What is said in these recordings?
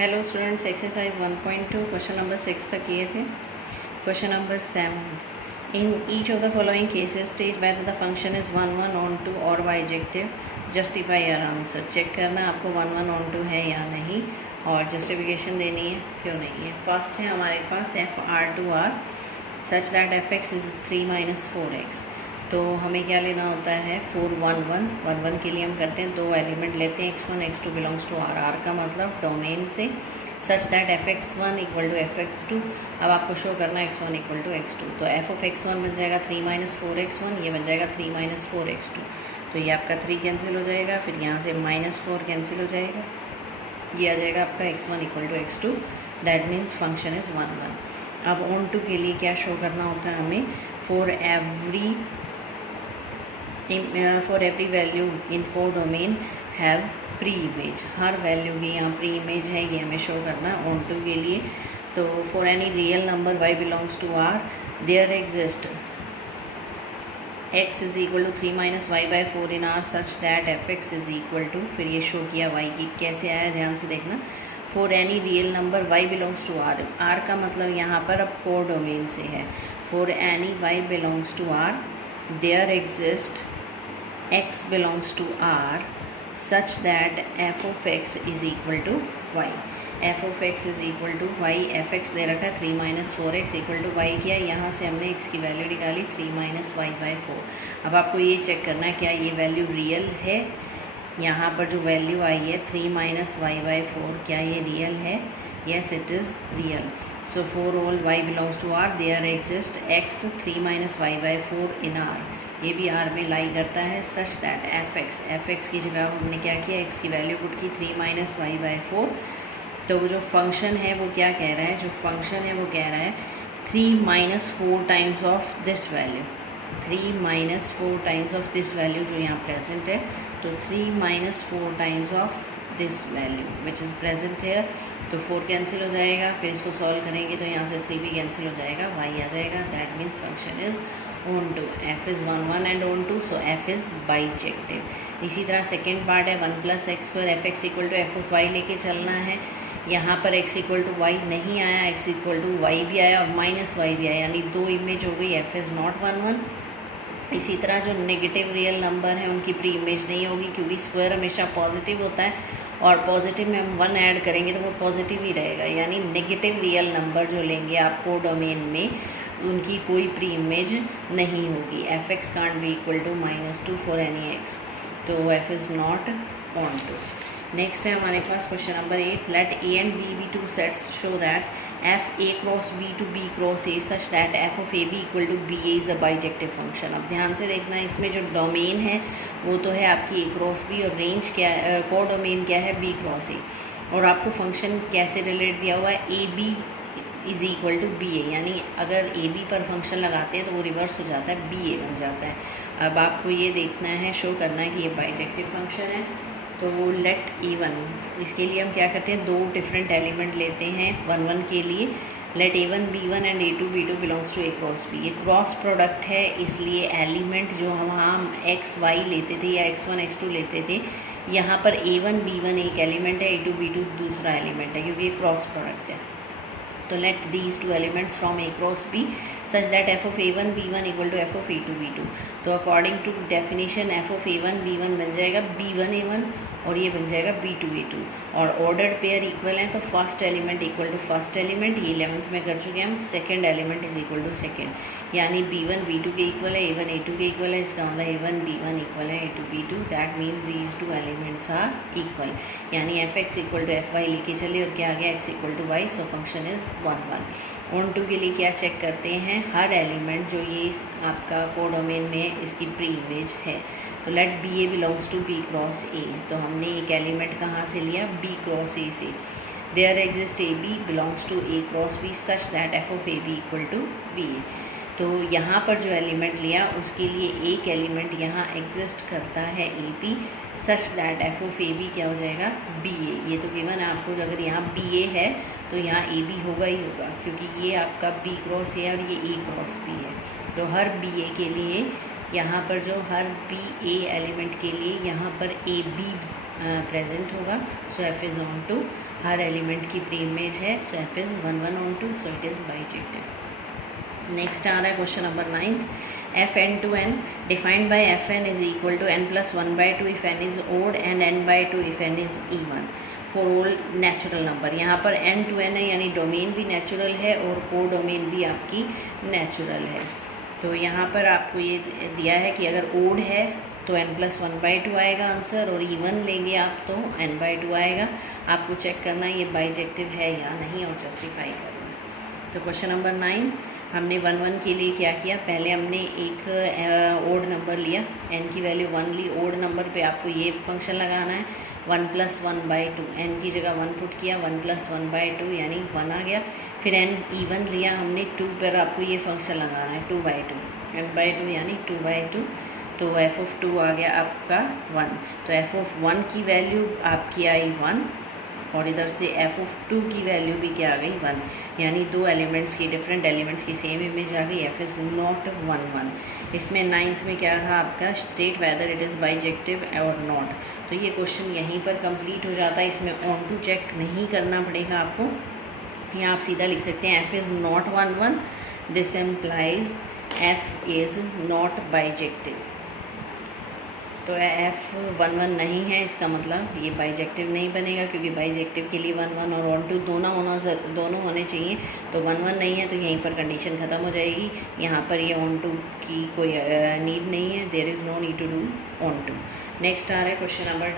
Hello students, exercise 1.2 question number 6 तक किए थे। Question number 7, in each of the following cases state whether the function is 1 1 onto और bijective, justify your answer. Check करना आपको 1 1 on to है या नहीं और जस्टिफिकेशन देनी है क्यों नहीं है। फर्स्ट है हमारे पास FR2R such that fx is 3 - 4x। तो हमें क्या लेना होता है 4 1 1 1 1 के लिए हम करते हैं, दो एलिमेंट लेते हैं x1 x2 belongs to R। R का मतलब डोमेन से such that fx1 equal to fx2। अब आपको शो करना है x1 इक्वल टू x2, तो f ऑफ x1 बन जाएगा 3 - 4x1, ये बन जाएगा 3 - 4x2। तो ये आपका 3 कैंसिल हो जाएगा, फिर यहाँ से -4 कैंसिल हो जाएगा, ये आ जाएगा आपका x1 equal to x2। That means function is 1 1। अब ऑन टू के लिए क्या शो करना होता है हमें, for every value in codomain have pre image. Her value की यहाँ प्री इमेज है, ये हमें शो करना है ऑन टू के लिए। तो for any real number y belongs to R there exist x is equal to 3 - y/4 in R such that fx is equal to, फिर ये शो किया y की कैसे आया, ध्यान से देखना। For any real number y belongs to R, R का मतलब यहाँ पर अब कोडोमेन से है। For any y belongs to R there exist x belongs to R such that f of x is equal to y। f of x is equal to y, fx दे रखा है 3 - 4x equal to y किया, यहाँ से हमने x की value निकाली 3 - y/4। अब आपको ये चेक करना है क्या ये वैल्यू रियल है। यहाँ पर जो वैल्यू आई है 3 - y/4, क्या ये रियल है? Yes it is real. So for all y belongs to R there exist x 3 - y/4 in R, ये भी R में लाई करता है। सच दैट fx की जगह हमने क्या किया, x की वैल्यू पुट की 3 - y/4। तो जो फंक्शन है वो क्या कह रहा है, जो फंक्शन है वो कह रहा है 3 - 4 times of this value, 3 - 4 times of this value जो यहाँ प्रेजेंट है। तो 3 - 4 times of this value which is present है। तो 4 कैंसिल हो जाएगा, फिर इसको सॉल्व करेंगे तो यहाँ से 3 भी कैंसिल हो जाएगा, y आ जाएगा। That means function is onto, f is 1 1 and onto, so f is bijective. इसी तरह सेकेंड पार्ट है 1 + x² fx equal to f of y लेके चलना है। यहाँ पर x इक्वल टू y नहीं आया, x इक्वल टू y भी आया और -y भी आया, यानी दो इमेज हो गई, f इज़ नॉट 1 1। इसी तरह जो नेगेटिव रियल नंबर है उनकी प्री इमेज नहीं होगी, क्योंकि स्क्वायर हमेशा पॉजिटिव होता है और पॉजिटिव में हम 1 ऐड करेंगे तो वो पॉजिटिव ही रहेगा। यानी नेगेटिव रियल नंबर जो लेंगे आप कोडोमेन में उनकी कोई प्री इमेज नहीं होगी। fx can't be equal to -2 for any x, तो f is not onto. Next है हमारे पास question number 8, let a and b be two sets show that f a cross b to b cross a such that f of a b equal to b a is a bijective function. अब ध्यान से देखना, इसमें जो domain है वो तो है आपकी a क्रॉस b और रेंज क्या है, कोडोमेन क्या है b क्रॉस a, और आपको फंक्शन कैसे रिलेट दिया हुआ है a b is equal to B A, यानी अगर ए बी पर फंक्शन लगाते हैं तो वो रिवर्स हो जाता है, बी ए बन जाता है। अब आपको ये देखना है, शो करना है कि ये बाइजेक्टिव फंक्शन है। तो लेट A1, इसके लिए हम क्या करते हैं, दो डिफरेंट एलिमेंट लेते हैं 1 1 के लिए। Let A1 B1 and A2 B2 belongs to A cross B। ये क्रॉस प्रोडक्ट है, इसलिए एलिमेंट जो हम x y लेते थे या x1 x2 लेते थे, यहाँ पर A1 B1 एक एलिमेंट है, A2 B2 दूसरा एलिमेंट है, क्योंकि ये क्रॉस प्रोडक्ट है। तो let these two elements from A cross B such that f of A1 B1 equal to f of A2 B2। तो according to definition f of A1 B1 बन जाएगा B1 A1 और ये बन जाएगा B2 A2, और ordered pair equal हैं तो first element equal to first element, ये 11th में कर चुके हैं हम। Second element is equal to second, यानी B1 B2 के इक्वल है, A1 A2 के इक्वल है, इसका मतलब A1 B1 इक्वल है A2 B2। That means these two elements are equal, यानी fx इक्वल टू fy लेके चले और क्या आ गया x equal to y, so function is 1 1। Onto के लिए क्या चेक करते हैं, हर एलिमेंट जो ये आपका कोडोमेन में इसकी प्री इमेज है। तो let b a belongs to b cross a, तो हमने एक एलिमेंट कहाँ से लिया, बी क्रॉस ए से। There exist A B belongs to A cross B such that F of A B equal to B A. तो यहाँ पर जो एलिमेंट लिया उसके लिए एक एलिमेंट यहाँ एग्जिस्ट करता है a b such that F of A b क्या हो जाएगा, बी ए। ये तो गिवन है आपको, अगर यहाँ बी ए है तो यहाँ ए बी होगा ही होगा, क्योंकि ये आपका बी क्रॉस ए और ये ए क्रॉस बी है। तो हर बी ए के लिए यहाँ पर जो हर बी ए एलिमेंट के लिए यहाँ पर ए बी प्रेजेंट होगा, so F is onto. हर एलिमेंट की प्री इमेज है, so F is 1 1 onto, so it is bijective. Next आ रहा है question number 9, F N to N defined by F N is equal to N plus 1/2 if N is odd and n/2 if N is even for all natural number. यहाँ पर n to n है, यानी domain भी natural है और को domain भी आपकी नेचुरल है। तो यहाँ पर आपको ये दिया है कि अगर ओड है तो n प्लस 1/2 आएगा आंसर, और इवन लेंगे आप तो n/2 आएगा। आपको चेक करना ये बाइजेक्टिव है या नहीं और जस्टिफाई करना। तो क्वेश्चन नंबर 9 हमने 1 1 के लिए क्या किया, पहले हमने एक ओड नंबर लिया, n की वैल्यू 1 ली। ओड नंबर पे आपको ये फंक्शन लगाना है 1 प्लस 1/2, n की जगह 1 पुट किया, 1 प्लस 1/2 यानी 1 आ गया। फिर n इवन लिया हमने 2 पर, आपको ये फंक्शन लगाना है 2/2, n/2 यानी 2/2, तो f ऑफ 2 आ गया आपका 1। तो f ऑफ 1 की वैल्यू आपकी आई 1 और इधर से f ऑफ 2 की वैल्यू भी क्या आ गई 1, यानी दो एलिमेंट्स की, डिफरेंट एलिमेंट्स की सेम इमेज आ गई, f इज़ नॉट 1 1। इसमें 9th में क्या रहा आपका, state whether it is bijective और नॉट। तो ये क्वेश्चन यहीं पर कंप्लीट हो जाता है, इसमें ऑन टू चेक नहीं करना पड़ेगा आपको। यहाँ आप सीधा लिख सकते हैं f is not 1 1, this implies f is not bijective. तो f 1 1 नहीं है, इसका मतलब ये बाइजेक्टिव नहीं बनेगा, क्योंकि बाइजेक्टिव के लिए 1 1 और ऑन टू दोनों होने चाहिए। तो 1 1 नहीं है तो यहीं पर कंडीशन ख़त्म हो जाएगी। यहाँ पर ये ऑन टू की कोई नीड नहीं है, there is no need to do onto. Next आ रहा है क्वेश्चन नंबर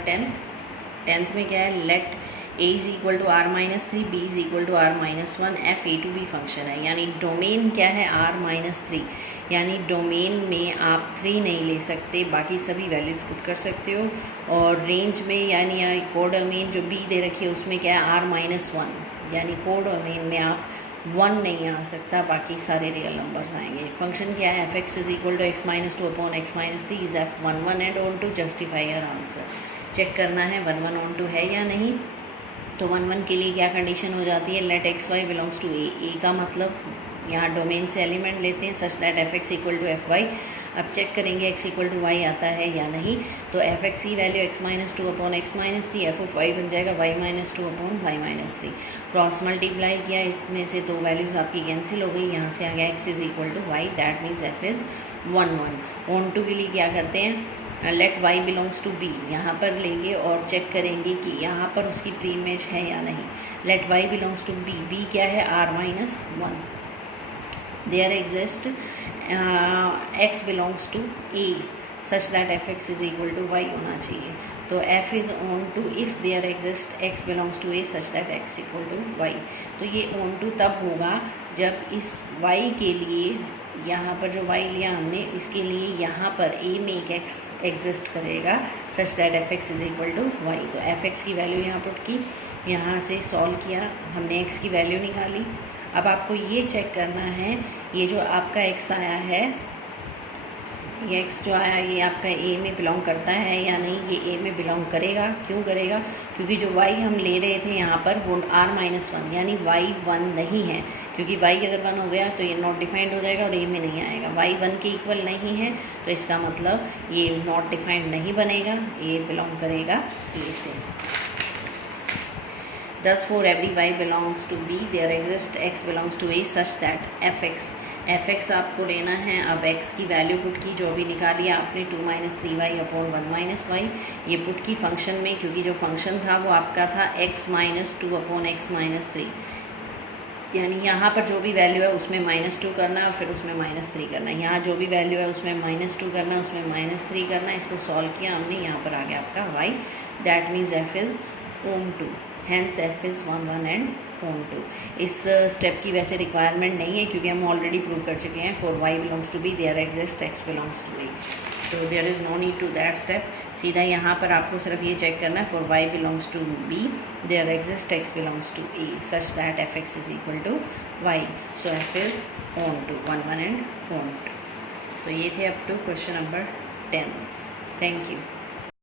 10th में क्या है, let a is equal to r-3, b is equal to r-1, f a to b function है, यानी डोमेन क्या है r-3, यानी डोमेन में आप 3 नहीं ले सकते, बाकी सभी वैल्यूज़ पुट कर सकते हो। और रेंज में यानी कोडोमेन जो b दे रखी है उसमें क्या है r-1, यानी कोडोमेन में आप 1 नहीं आ सकता, बाकी सारे रियल नंबर्स आएंगे। फंक्शन क्या है, f(x) is equal to x-2 upon x-3 is f 1 1 and onto, justify your answer. Check करना है 1 1 ऑन टू है या नहीं। तो 1 1 के लिए क्या कंडीशन हो जाती है, let X Y belongs to A का मतलब यहाँ डोमेन से एलिमेंट लेते हैं such that F X equal to F Y. अब चेक करेंगे एक्स इक्वल टू वाई आता है या नहीं। तो एफ एक्स की value x-2 upon x-3, F of Y बन जाएगा y-2 upon y-3। Cross multiply किया, इसमें से दो वैल्यूज़ आपकी कैंसिल हो गई, यहाँ से आ गया x is equal to y, that means f is 1 1। Onto के लिए क्या करते हैं, let y belongs to b यहाँ पर लेंगे और चेक करेंगे कि यहाँ पर उसकी प्री इमेज है या नहीं। Let y belongs to b, b क्या है r-1, there exist x belongs to a such that F x is equal to y होना चाहिए। तो f is onto if there exist x belongs to a such that x equal to y. तो ये on to तब होगा जब इस y के लिए, यहाँ पर जो y लिया हमने, इसके लिए यहाँ पर a में एक x एग्जिस्ट करेगा such that F x is equal to y. तो एफ एक्स की वैल्यू यहाँ पुट की, यहाँ से सॉल्व किया, हमने x की वैल्यू निकाली। अब आपको ये चेक करना है, ये जो आपका x आया है, ये x जो आया ये आपका a में बिलोंग करता है या नहीं। ये a में बिलोंग करेगा, क्यों करेगा, क्योंकि जो y हम ले रहे थे यहाँ पर वो r-1 यानी y 1 नहीं है, क्योंकि y अगर 1 हो गया तो ये नॉट डिफाइंड हो जाएगा और a में नहीं आएगा। y 1 के इक्वल नहीं है तो इसका मतलब ये नॉट डिफाइंड नहीं बनेगा, ये बिलोंग करेगा a से। Thus for every y belongs to b there exists x belongs to a such that f(x) आपको लेना है। अब x की वैल्यू पुट की, जो भी निकाली आपने 2 - 3y अपॉन 1 - y, ये पुट की फंक्शन में, क्योंकि जो फंक्शन था वो आपका था x-2 अपॉन x-3, यानी यहाँ पर जो भी वैल्यू है उसमें -2 करना और फिर उसमें -3 करना। यहाँ जो भी वैल्यू है उसमें -2 करना, उसमें -3 करना। इसको सॉल्व किया हमने, यहाँ पर आ गया आपका y, that means f is onto, hence f is 1 1 and onto. इस स्टेप की वैसे रिक्वायरमेंट नहीं है क्योंकि हम ऑलरेडी प्रूव कर चुके हैं for y belongs to b there exist x belongs to a, तो there is no need to that step. सीधा यहाँ पर आपको सिर्फ ये चेक करना है for y belongs to b there exist x belongs to a such that F x is equal to y, so f is onto 1 1 and onto. तो ये थे up to question number 10। Thank you.